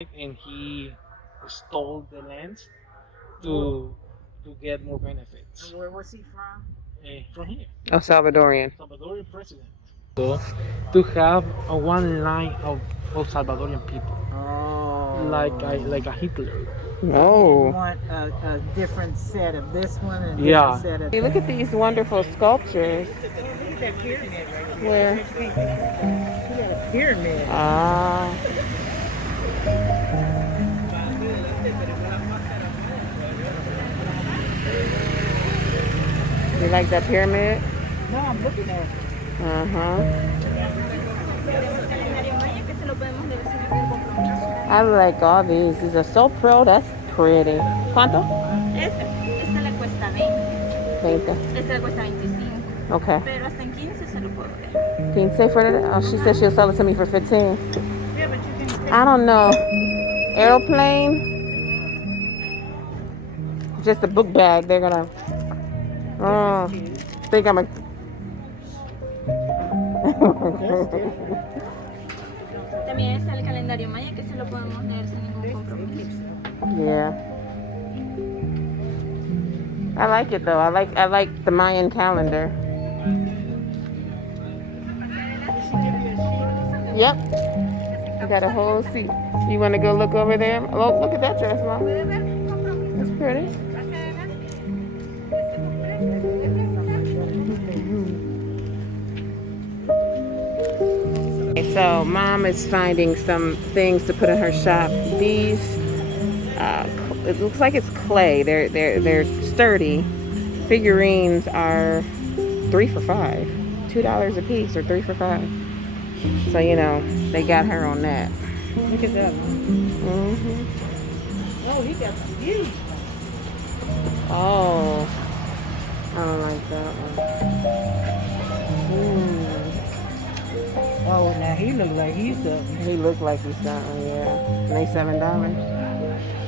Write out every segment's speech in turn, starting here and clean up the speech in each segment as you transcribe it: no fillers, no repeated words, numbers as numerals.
and he stole the lands to get more benefits. Where was he from? From here, Oh, Salvadorian. Salvadorian president. So to have a one line of Salvadorian people, Oh. like a Hitler. You Oh. want a different set of this one and a Yeah. different set of Hey, look at these wonderful sculptures. Look at that pyramid right Where? there. Look at a pyramid. Ah. You like that pyramid? No, I'm looking at it. Uh-huh. I like all these. These are so pro. That's pretty. ¿Cuánto? Esta le cuesta 20. 20. Esta le cuesta 25. Okay. Pero hasta en 15 se lo puedo dar. 15 for that? Oh, she said she'll sell it to me for 15. Yeah, but you can I don't know. Aeroplane. Just a book bag. They're gonna. Think I'm a. También está el calendario maya que se lo podemos leer sin ningún compromiso. Yeah. I like it though. I like the Mayan calendar. Yep. I got a whole seat. You want to go look over there? Oh, look at that dress, Mom. That's pretty. Okay, so Mom is finding some things to put in her shop. These, it looks like it's clay. They're sturdy. Figurines are 3 for $5, $2 a piece, or 3 for $5. So you know they got her on that. Look at that one. Mhm. Oh, he got some huge. Oh, I don't like that one. Oh, now he look like he's something. He looked like he's something, yeah. And they $7.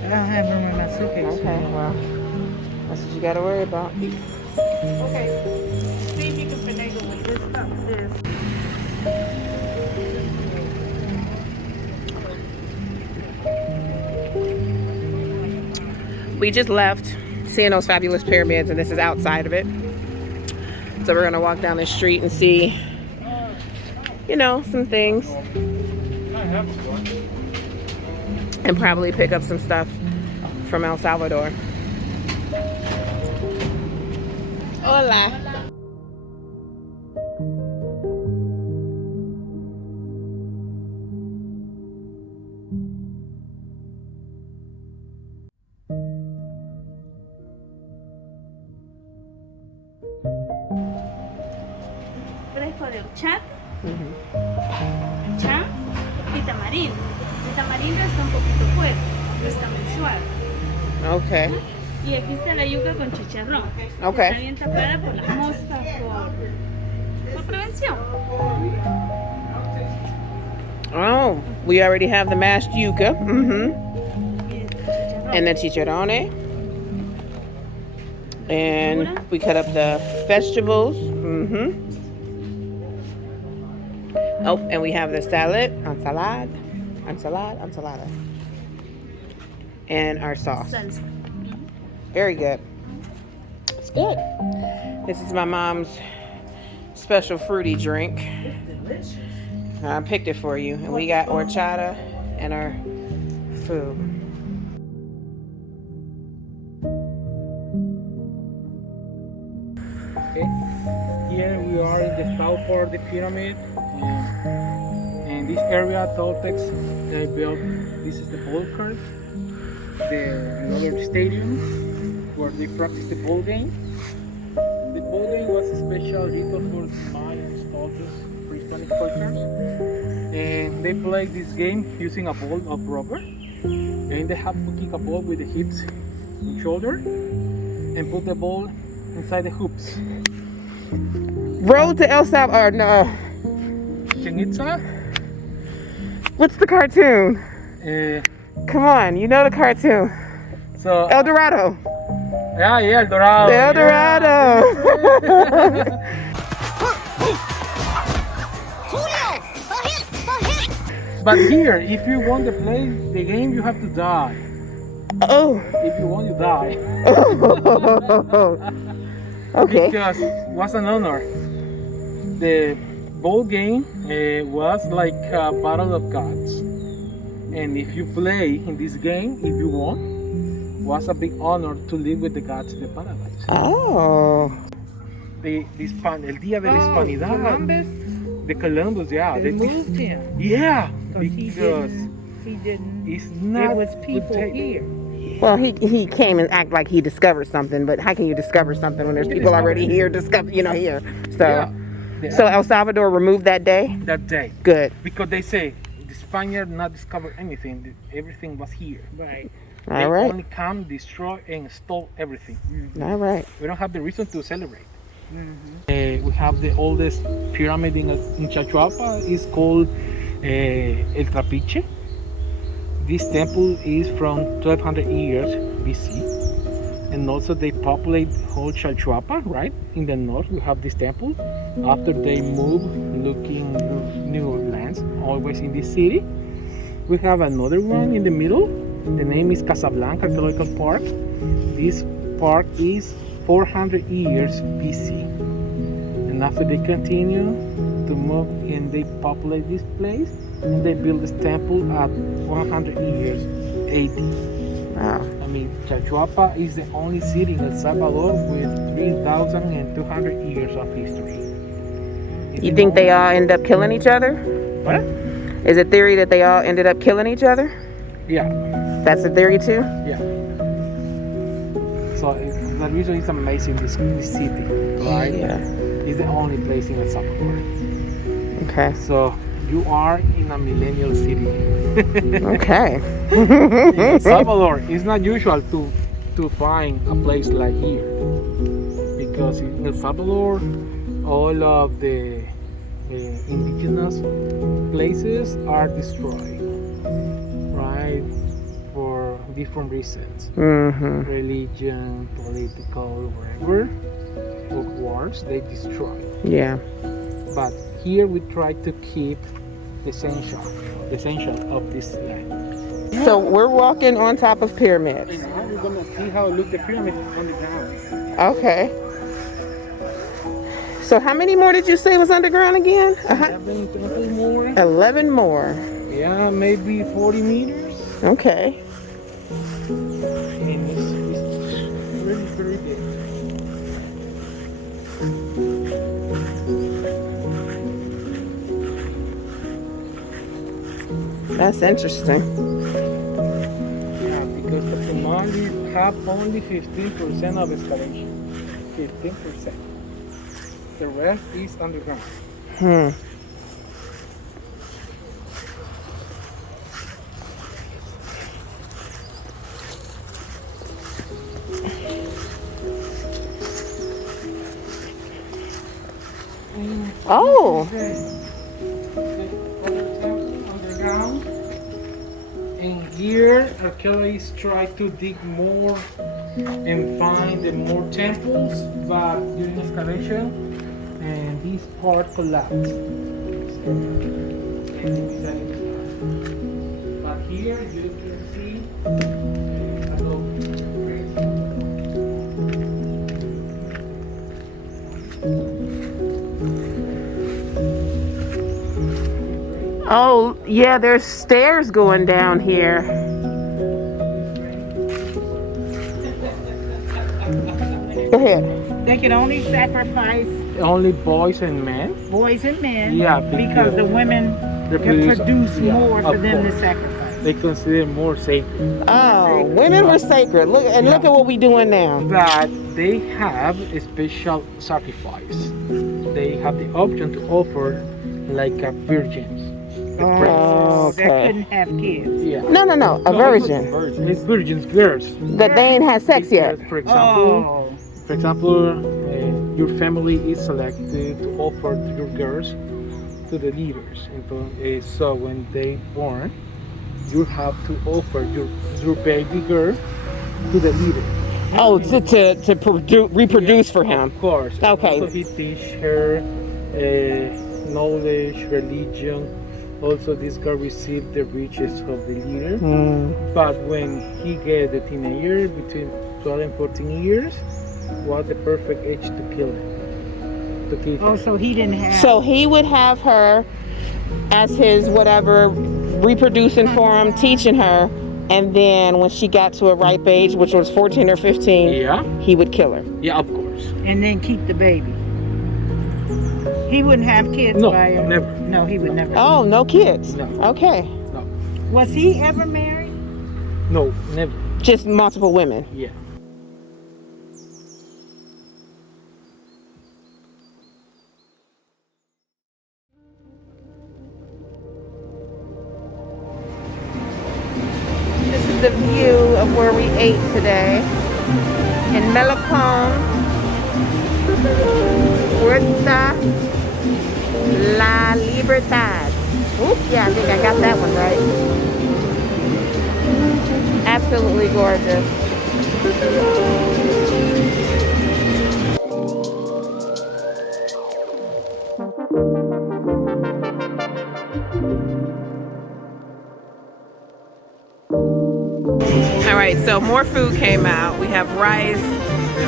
I don't have room in my suitcase. Okay, well, that's what you got to worry about. Okay. See if you can finagle with this stuff. This. We just left seeing those fabulous pyramids, and this is outside of it. So we're gonna walk down the street and see, you know, some things, and probably pick up some stuff from El Salvador. Hola. Fresco de uchat, cham y tamarindo. El tamarindo está un poquito fuerte, no está muy suave. Okay. Y aquí está la yuca con chicharrón. Okay. Está bien tapada por las moscas, por prevención. Oh, we already have the mashed yuca. Mm-hmm. Y el chicharrón. And the chicharrone. And we cut up the vegetables. Mm-hmm. Oh, and we have the salad, ensalada. And our sauce. Salsa. Very good. It's good. This is my mom's special fruity drink. I picked it for you. And we got horchata and our food. Okay. Here we are in the south part of the pyramid, and this area Toltecs they built. This is the ball court, the other stadium where they practice the ball game. The ball game was a special ritual for the Mayans, Toltecs, pre-Hispanic cultures, and they play this game using a ball of rubber, and they have to kick a ball with the hips and shoulder, and put the ball inside the hoops. Road to El Salvador. No. Chichen Itza. What's the cartoon? Come on, you know the cartoon. So El Dorado. yeah, El Dorado. El Dorado. But here, if you want to play the game, you have to die. Oh. If you want, you die. Okay. Because it was an honor. The ball game was like a battle of gods. And if you play in this game, if you won, was a big honor to live with the gods in the paradise. Oh. El Día de la Hispanidad. Columbus, The Columbus, yeah. they moved him. Yeah. Because he didn't, it's not it was good people take. here. Well, he came and act like he discovered something, but how can you discover something when there's people already here here? So, Yeah. so El Salvador removed that day? That day. Good. Because they say the Spaniard not discovered anything. Everything was here. Right. They All right. only come, destroy, and stole everything. All right. We don't have the reason to celebrate. We have the oldest pyramid in Chachuapa. It's called El Trapiche. This temple is from 1200 years BC. And also they populate whole Chalchuapa, right? In the north we have this temple. After they move looking new lands, always in this city. We have another one in the middle. The name is Casablanca Archaeological Park. This park is 400 years BC. And after they continue to move and they populate this place, and they build this temple at 100 years AD. Wow. I mean, Chachuapa is the only city in El Salvador with 3,200 years of history. You think they all end up killing each other? What? Is it theory that they all ended up killing each other? Yeah, That's a theory too? yeah. So the reason it's amazing, this city, right? Yeah. It's the only place in El Salvador. Okay. So you are in a millennial city. Okay. In El Salvador, it's not usual to find a place like here. Because in El Salvador, all of the indigenous places are destroyed, right? For different reasons. Mm-hmm. Religion, political, whatever. Or wars, they destroy. Yeah. But here we try to keep the essential of this land. So we're walking on top of pyramids. And now we're gonna see how look the pyramid on the ground. Okay. So how many more did you say was underground again? 11 more. 11 more. Yeah, maybe 40 meters. Okay. And it's really very big. That's interesting. Yeah, because the Somalis have only 15% of excavation. 15%. The rest is underground. Hmm. Oh. The other temple underground. And here archaeologists try to dig more and find the more temples, but during excavation, and this part collapsed. But here you can see a little Oh, yeah, there's stairs going down here. Go ahead. They can only sacrifice only boys and men. boys and men Yeah, because the women produce yeah, more for of them to course. sacrifice. They consider more sacred. Oh, women were sacred. Look and look at what we doing now. But they have a special sacrifice. They have the option to offer like a virgins. Oh, That okay. couldn't have kids. Yeah. No, a No, virgin It's virgins, girls. that they ain't had sex yet. Because, for example, your family is selected to offer to your girls to the leaders. So when they born, you have to offer your baby girl to the leader. Oh, to reproduce for him. Of course. Okay. So he teach her knowledge, religion, Also, this guy received the riches of the year. But when he get the teenager between 12 and 14 years, was the perfect age to kill him. To kill him. Oh, so he didn't have. So he would have her as his whatever, reproducing for him, teaching her, and then when she got to a ripe age, which was 14 or 15, Yeah. he would kill her. Yeah, of course. And then keep the baby. He wouldn't have kids No, by him. never. No, he would never. Oh, no kids. No. Okay. No. Was he ever married? No, never. Just multiple women. Yeah. This is the view of where we ate today in Malecon, Puerta La Libertad. Oop, yeah, I think I got that one right. Absolutely gorgeous. All right, so more food came out. We have rice,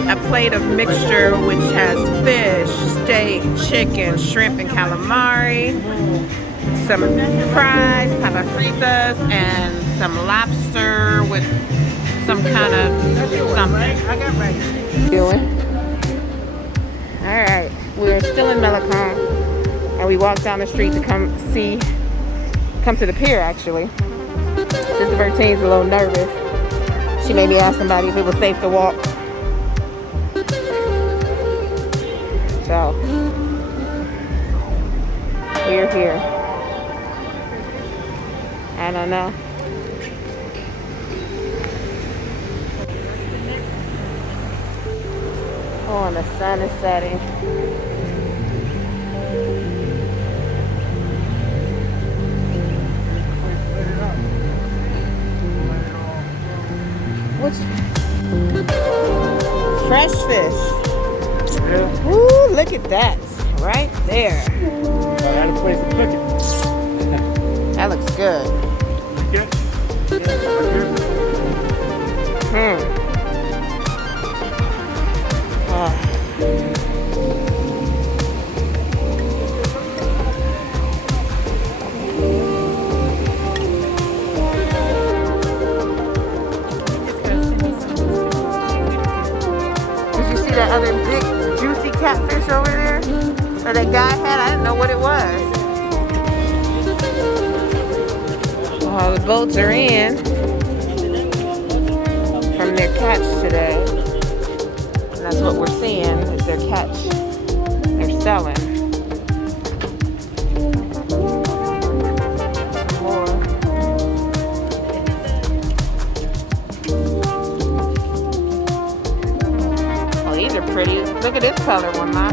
a plate of mixture which has fish, steak, chicken, shrimp, and calamari, some fries, papas fritas, and some lobster with some kind of something. I got right. Doing. All right, we're still in Malecon, and we walked down the street to come to the pier actually. Sister Bertine's a little nervous. She made me ask somebody if it was safe to walk. So, we're here. I don't know. Oh, and the sun is setting. What's fresh fish? Yeah. Ooh, look at that. Right there. I had a place to cook it. That looks good. Yeah. Did you see that other big juicy catfish over there? Or that guy had? I didn't know what it was. Oh, the boats are in from their catch today. And that's what we're seeing is their catch. They're selling. More. Oh, these are pretty. Look at this color one, Ma.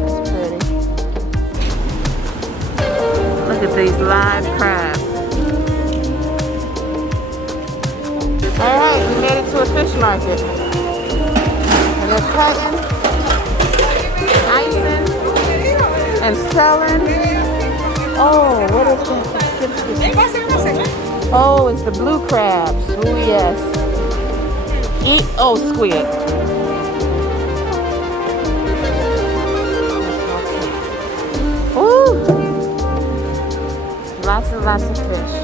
That's pretty. Look at these live crabs. All right, we made it to a fish market. And they're cutting, icing, and selling. Oh, what is this? Oh, it's the blue crabs. Oh, yes. Oh, squid. Ooh. Lots and lots of fish.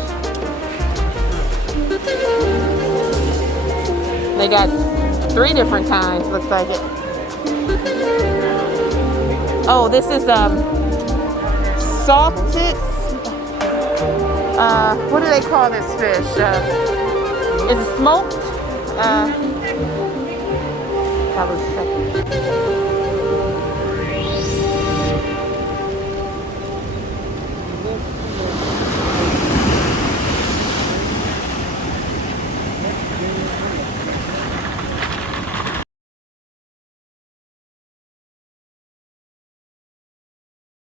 They got 3 different kinds, looks like it. Oh, this is salted. What do they call this fish? Is it smoked? That was second.